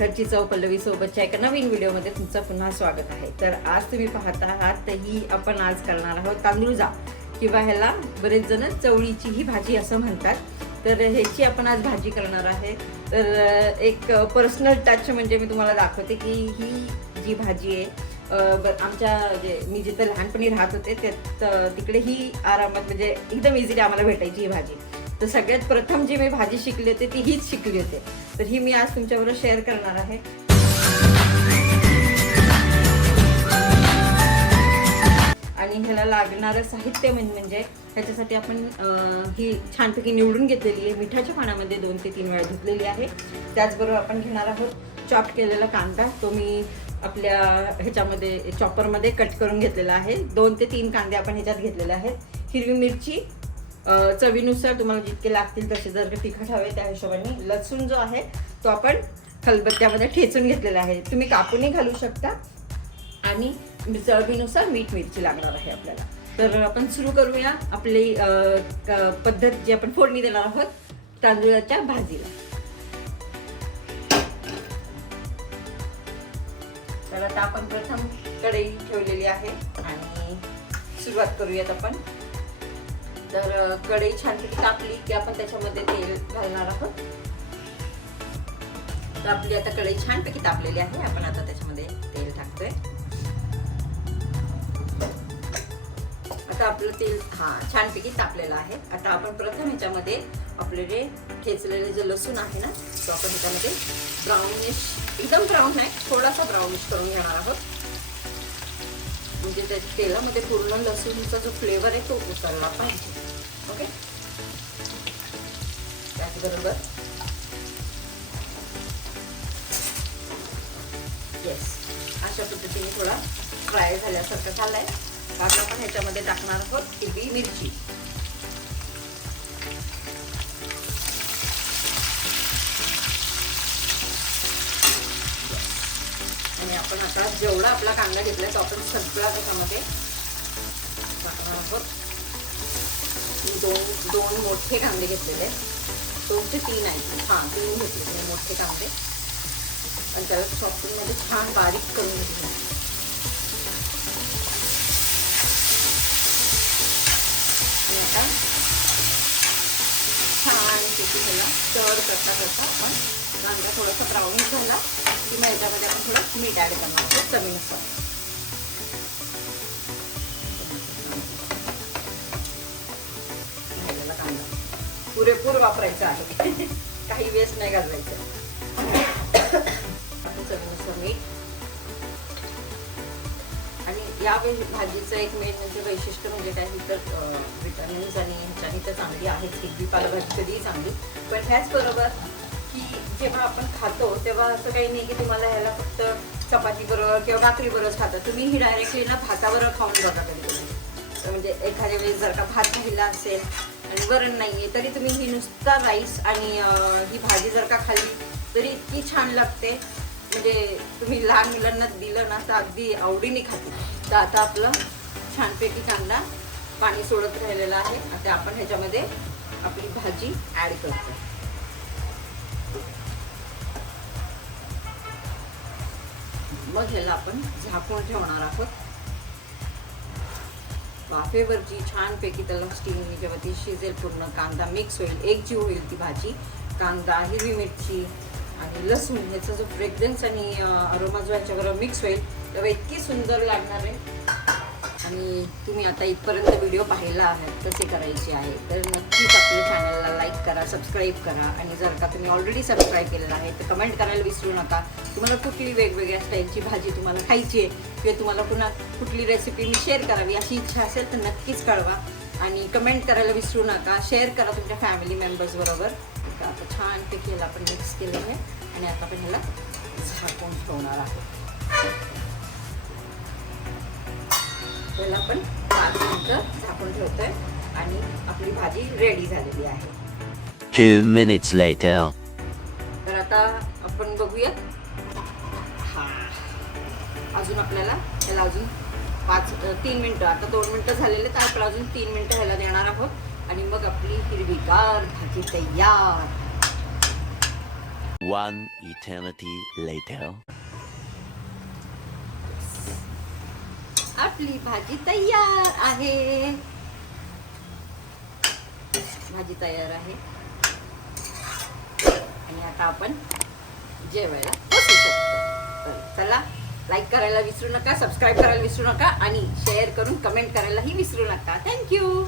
घरची चव पल्लवी सोबतच्या एका नवीन व्हिडिओमध्ये तुमचं पुन्हा स्वागत आहे. तर आज तुम्ही पाहत आहात तर ही आपण आज करणार आहोत तांदूळजा किंवा ह्याला बरेच जण चवळीची ही भाजी असं म्हणतात. तर ह्याची आपण आज भाजी करणार आहे. तर एक पर्सनल टच म्हणजे मी तुम्हाला दाखवते की ही जी भाजी आहे ब- आमच्या जे मी जिथं लहानपणी राहत होते ते तिकडे ही आरामात म्हणजे एकदम इझिली आम्हाला भेटायची ही भाजी. तर सगळ्यात प्रथम जी मी भाजी शिकली होते ती हीच शिकली होते. तर ही मी आज तुमच्याबरोबर शेअर करणार आहे. आणि ह्याला लागणारं साहित्य म्हणजे ह्याच्यासाठी आपण ही छानपैकी निवडून घेतलेली आहे. मिठाच्या पाण्यामध्ये दोन ते तीन वेळा धुतलेली आहे. त्याचबरोबर आपण घेणार आहोत चॉप केलेला कांदा. तो मी आपल्या ह्याच्यामध्ये चॉपरमध्ये कट करून घेतलेला आहे. दोन ते तीन कांदे आपण ह्याच्यात घेतलेले आहेत. हिरवी मिरची चवीनुसार तुम्हाला जितके लागतील तसे जर तिखट हवे त्या हिशोबाने लसूण जो आहे तो आपण खलबत्त्यामध्ये ठेचून घेतलेला आहे. तुम्ही कापूनही घालू शकता आणि चवीनुसार मीठ मिरची लागणार आहे आपल्याला. तर आपण सुरू करूया आपली पद्धत जी आपण फोडणी देणार आहोत तांदूळाच्या भाजीला. तर आता आपण प्रथम कढई ठेवलेली आहे आणि सुरुवात करूयात आपण. तर कढई छानपैकी टाकली की आपण त्याच्यामध्ये तेल घालणार आहोत. तर आपली आता कढई छानपैकी तापलेली आहे. आपण आता त्याच्यामध्ये तेल टाकतोय. आता आपलं तेल हा छानपैकी तापलेलं आहे. आता आपण प्रथम ह्याच्यामध्ये आपले जे ठेचलेले जे लसूण आहे ना तो आपण ह्याच्यामध्ये ब्राऊनिश एकदम ब्राऊन नाही थोडासा ब्राऊनिश करून घेणार आहोत. म्हणजे त्या तेलामध्ये पूर्ण लसूणचा जो फ्लेवर आहे तो उतरला पाहिजे. ओके त्याचबरोबर येस अशा पद्धतीने थोडा फ्राय झाल्यासारखं झालाय. आता आपण ह्याच्यामध्ये टाकणार आहोत हिरवी मिरची. आणि आपण आता जेवढा आपला कांदा घेतलाय तो आपण सगळा त्याच्यामध्ये टाकणार आहोत. दोन दोन मोठे कांदे घेतलेले. दोन ते तीन आहेत. हां तीन घेतलेले मोठे कांदे. आणि त्याला चॉपिंगमध्ये छान बारीक करून घेतले आता छान किती झाला स्टर करता करता आपण कांदा थोडासा ब्राऊन झाला की मैद्यामध्ये आपण थोडं मीठ ॲड करणार आहोत. चवीनुसार. पुरेपूर वापरायचं आहे. काही वेस्ट नाही घालवायचं. आपण मीठ आणि या भाजीचं एक मेन म्हणजे वैशिष्ट्य म्हणजे काय? ही तर विटॅमिन्स आणि ह्याच्यानी तर चांगली आहेच. हिरवी पालभाजी कधीही चांगली. पण ह्याचबरोबर की जेव्हा आपण खातो तेव्हा असं काही नाही की तुम्हाला ह्याला फक्त चपाती बरोबर किंवा भाकरी बरोबर खाता. तुम्ही ही डायरेक्टली ना भाताबरोबर खाऊन बघा कधी म्हणजे एखाद्या वेळेस जर का भात खाल्ला असेल आणि वरण नाहीये. तरी तुम्ही ही नुसता राईस आणि ही भाजी जर का खाल्ली तरी इतकी छान लागते. म्हणजे तुम्ही लहान मुलांना दिलं ना तर अगदी आवडीने खाते तर आता आपलं छानपैकी कांदा पाणी सोडत राहिलेलं आहे. आता आपण ह्याच्यामध्ये आपली भाजी ॲड करतो. मग ह्याला आपण झाकून ठेवणार आहोत. वाफेवरची छानपैकी त्याला स्टीम जेव्हा ती शिजेल पूर्ण. कांदा मिक्स होईल. एकजीव होईल ती भाजी. कांदा हिरवी मिरची आणि लसूण ह्याचा जो फ्रेग्रन्स आणि अरोमा जो याच्याबरोबर मिक्स होईल. तेव्हा इतकी सुंदर लागणार आहे. आणि तुम्ही आता इथपर्यंत व्हिडिओ पाहिला आहे तसे करायचे आहे. तर नक्कीच आपल्या चॅनलला लाईक करा सबस्क्राईब करा. आणि जर का तुम्ही ऑलरेडी सबस्क्राईब केलेलं आहे तर कमेंट करायला विसरू नका. तुम्हाला कुठली वेगवेगळ्या स्टाईलची भाजी तुम्हाला खायची आहे किंवा तुम्हाला पुन्हा कुठली रेसिपी मी शेअर करावी अशी इच्छा असेल तर नक्कीच कळवा. आणि कमेंट करायला विसरू नका. शेअर करा तुमच्या फॅमिली मेंबर्सबरोबर आता आता छानपैकी ह्याला आपण मिक्स केलं आहे. आणि आता आपण ह्याला झाकून ठेवणार आहोत. त्याला आपण पाच मिनिटं झाकून ठेवतोय आणि आपली भाजी रेडी झालेली आहे. Two minutes later. तर आता आपण बघूयात. हा. अजून आपल्याला त्याला अजून पाच तीन मिनटं. आता दोन मिनटं झालेले तर आपण अजून तीन मिनटं ह्याला देणार आहोत. आणि मग आपली हिरवीगार भाजी तयार. One eternity later. आपली भाजी तयार आहे. भाजी तयार आहे. आणि आता आपण जेवायला बसू शकतो. चला लाईक करायला विसरू नका सबस्क्राईब करायला विसरू नका आणि शेअर करून कमेंट करायलाही विसरू नका. थँक्यू